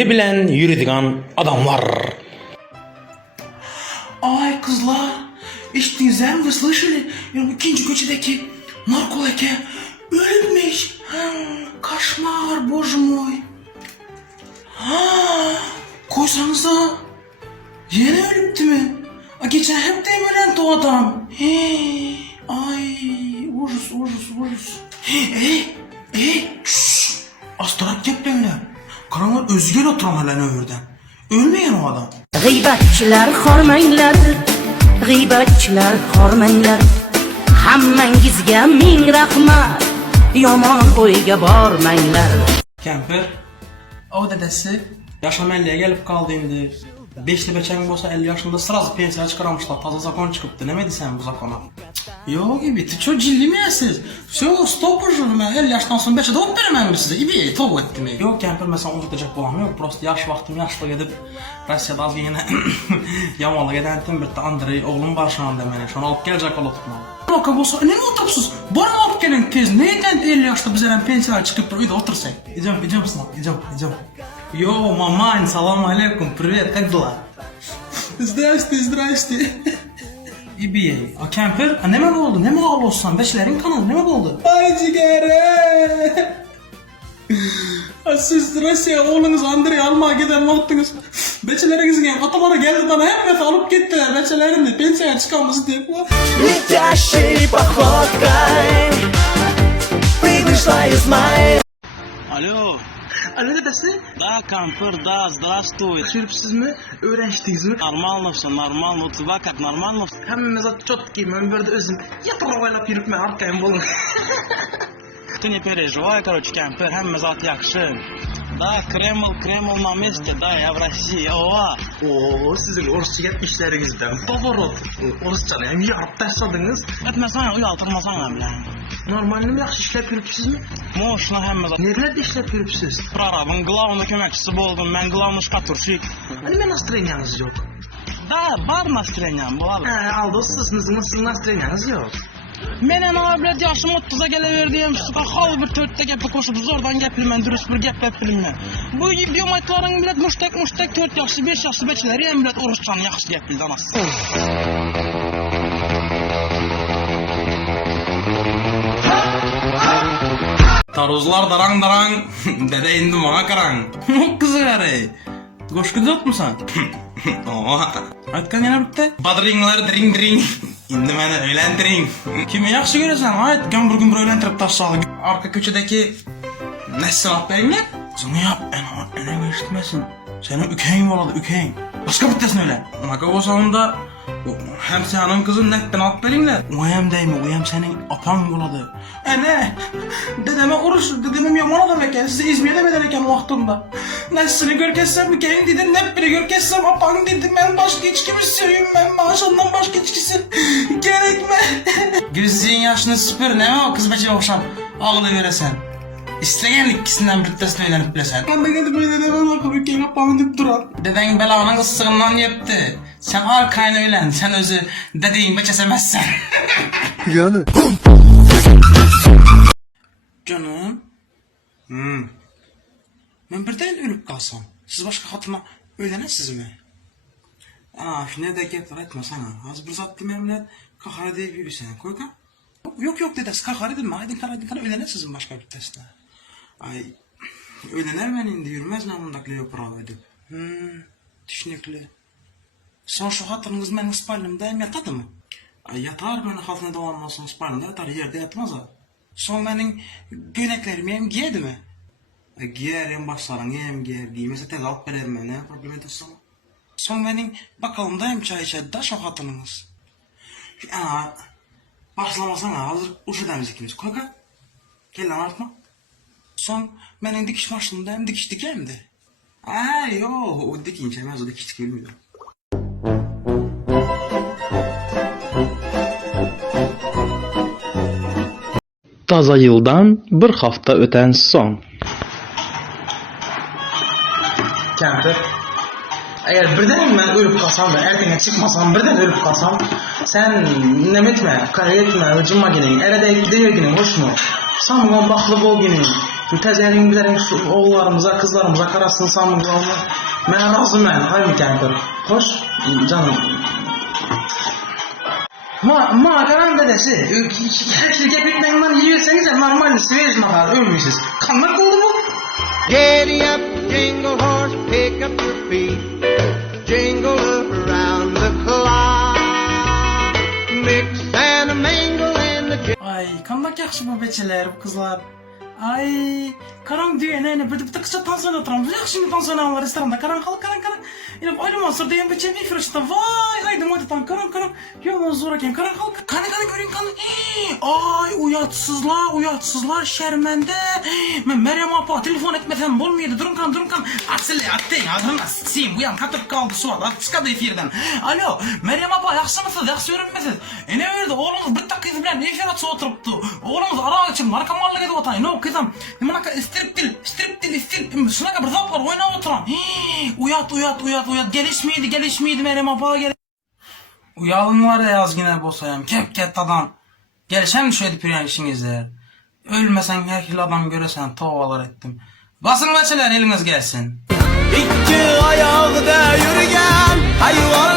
Dili bilen yürüdigan adamlar. Ay kızlar, içtiniz mi? Слышали? İkinci köşedeki narkoleke ölmüş. Kaşmar, bоже mой. Koysanıza. Yeni ölüptü mü? Geçen hep de ölen o adam. Ay, ужас. Şşş. Astarak geplenler. Karanlar özgür oturan halen ömürden. Ölmeyen o adam. G'iybatchilar hormanglar, g'iybatchilar hormanglar. Hammangizga ming rahmat, yomon o'yga bormanglar. Kemper, o dedesi yaşam 50'ye gelip kaldığında 5'li beçen olsa 50 yaşında sırası pensiya çıkarmışlar. Taza zakon çıkıptı. Ne mi sen bu zakona? Yok gibi. Çok ciddi miyəsiniz? Все, stop уже. 50 yaştan sonra 5'e doğup veremem mi size? İbi, tov etti mi? Yok Kemper, mesela unutacak bulam yok. Prost yaş vaxtım yaşlı gidip Rusya'da az yine yamalı gidentim bir de Andrei oğlum var şu anda beni. Şu an alıp gelecek olup tutmalı. Yok abi olsa ne mi otopsuz? Bana alıp gelin tez. Neyden 50 yaşta bizden pensiya çıkıp uyda otursak? İdem mısın? İdem. Yo, мамань, салам алейкум, привет, как дела? Здрасте. İbiye, a Kemper, ne mi oldu? Ne mi olsan? Beşlerin kanalı ne mi oldu? Ay cigare! Siz Rusya oğlunuz Andrei almaya giden mi oldunuz? Beçeleriniz gelen atalara geldi bana hep alıp gittiler. Beçelerini pensiyaya çıkamaz diye. Летящей походкой ты вышла из моей. Alo. Alo dedesi? Да, Кампер, да, здравствуй. Sürüpsüz mi? Öğrençtiniz mi? Нормально все, нормально. У тебя как, нормально все? Hemmimiz çok giyim, ben de özüm. Yatırılayla yürüpme arkayım bulun. Ты не переживай, короче, Кампер, hem zat yakışır. Да, Кремл на месте, да, я в России, ова. Oo, sizin Rusça yetmişlerinizden Bavorot. Rusça'nı hem yarıp taşladınız. Etmesen, uyaltırmasan bile. Normalde yaxşı işlep yürüpsüz mi? Moşna hem zat. Nerelerde işlep yürüpsüz? Prarabın главный köməkçisi oldum, ben главный şkaturşik. Hani ben настроениyanız yok? Да, var настроениям, var. Aldız sizin настроениyanız yok. Menen abilet yaşım 30'a geleverdiğim suka hal bir törtte gepi koşup zordan gepilmen, dürüst bir gep gepilmen. Bu videom aytların bilet muştek 4 yaşlı 5 yaşlı beçileri hem bilet Orusçanı yaxşı gepildi anası. Tarozlar darang, dede indi bana karan. Kızı gari. Koşku dört musan? Oha. Aytkan yana bitti. Badringlar dring. İndi beni öğlendirin. Kimi yaxşı göresen aytkan bir gün bir öğlendirip taşsalı. Arka köçedeki nessin at benimle? Kızını yap, ene geçtirmesin. Senin ükeyin oladı, ükeyin. Başka bittesin öyle. Maka o sonunda hem senin kızın net ben at benimle. O hem deymi, o hem senin apan oladı. Ene, dedeme dedemem yaman adam eken, size İzmir'de beden eken vaxtında. Nesini görkessem ükeyin dedim, ne biri görkessem apan dedim, ben başka içkimi seveyim, ben maaşından başka içkisi gerekme. Gözlüğün yaşını süpür, ne mi o kız beçe okşam, ağlı veresen. İsteyen ikisinden bir tesini öğrenip bilesen. Ben de gidip öyle dedeme bakıp ükeyin apan deyip duran. Deden belanın ıssığından yepti. Sen arkayını öğlen, sen özü dediğin beçesemezsen. Yani. Canım. Ben birden ölüp kalsam. Siz başka hatırına öğlenesiniz mi? Ne de get var etme sana. Az bir zat dememle kahara deyip yürüsen. Koyka. Yok dedes kahara değil mi? Aydın kara öğlenesiniz mi başka bir testte? Ay öğlener ben indi yürümez namındaklı yok prava edip. Düşünüklü. Son şu hatırınız benim spallimdayım yatadı mı? Ay yatar beni halkına doğanmasın spallimda yatar yerde yatmaz ha. Son benim göneklerimi hem giyedi mi? Giyer hem başlarım hem giyer giymese tez alıp verelim ben ne problem edersin ama. Son benim bakalım da hem çay içedi da şu hatırınız. Başlamasana hazır uç edemiz ikimiz koyka. Gel lan artma. Son benim dikiş maşınında hem dikiş dikeyim de. Yok o dikin çemez o dikiş dikilmiyor. Taza yıldan bir hafta öten son. Kemper. Eğer birden ben ölüp kalsam ve erkene çıkmasam birden ölüp kalsam sen nem etme, kare etme, hıcıma ginin, erede gidiyor ginin, hoş mu? Samuna baklı bol ginin, Şimdi tezenin bilerin oğullarımıza, kızlarımıza karasılsam mı onu? Ben razıyım, hayır kemper. Hoş canım. Ma karan dedesi. Herkese bitmenden yiyorsanız ya normal sveç makar ölmüşsünüz. Kanmak oldu mu? Giddy up, jingle horse, pick up your feet. Jingle around the clock. Mix and a mingle in the Ay kanmak yakşı bu beçeler, bu kızlar. Ay karan diyor ne bir kısa tansiyon oturan. Bu yakşı mı tansiyon var restoranda? Karan. Yine ayrı masur diyen beçem bir fırışta. Vay haydi modetan karan. Yolun zor eken karan halk. Kanı görün kanı. Ay uyatsızlar şermende. Ben Meryem apa telefon etmeden olmuyordu. Durun kan. Asile attın adına sim uyan katıp kaldı sual. Çıkadı efirden. Alo Meryem apa yakşı mısınız? Yakşı öğrenmesiz. Ne verdi oğlumuz bir dakika izleyen efir atsa oturup oğlumuz ara açın narkomanlık edip otay. No kızım. Nimana striptil. Şuna kadar zaplar oyna oturan. Uyat. Gelişmeydi Meryem apa Uyalımlar ya yazgine bosayam. Kep adam. Gelişen şöyle piren işinizler. Ölmesen her kilo adam göresen tovalar ettim. Basın veçeler eliniz gelsin. İki ayağında yürüyen hayvan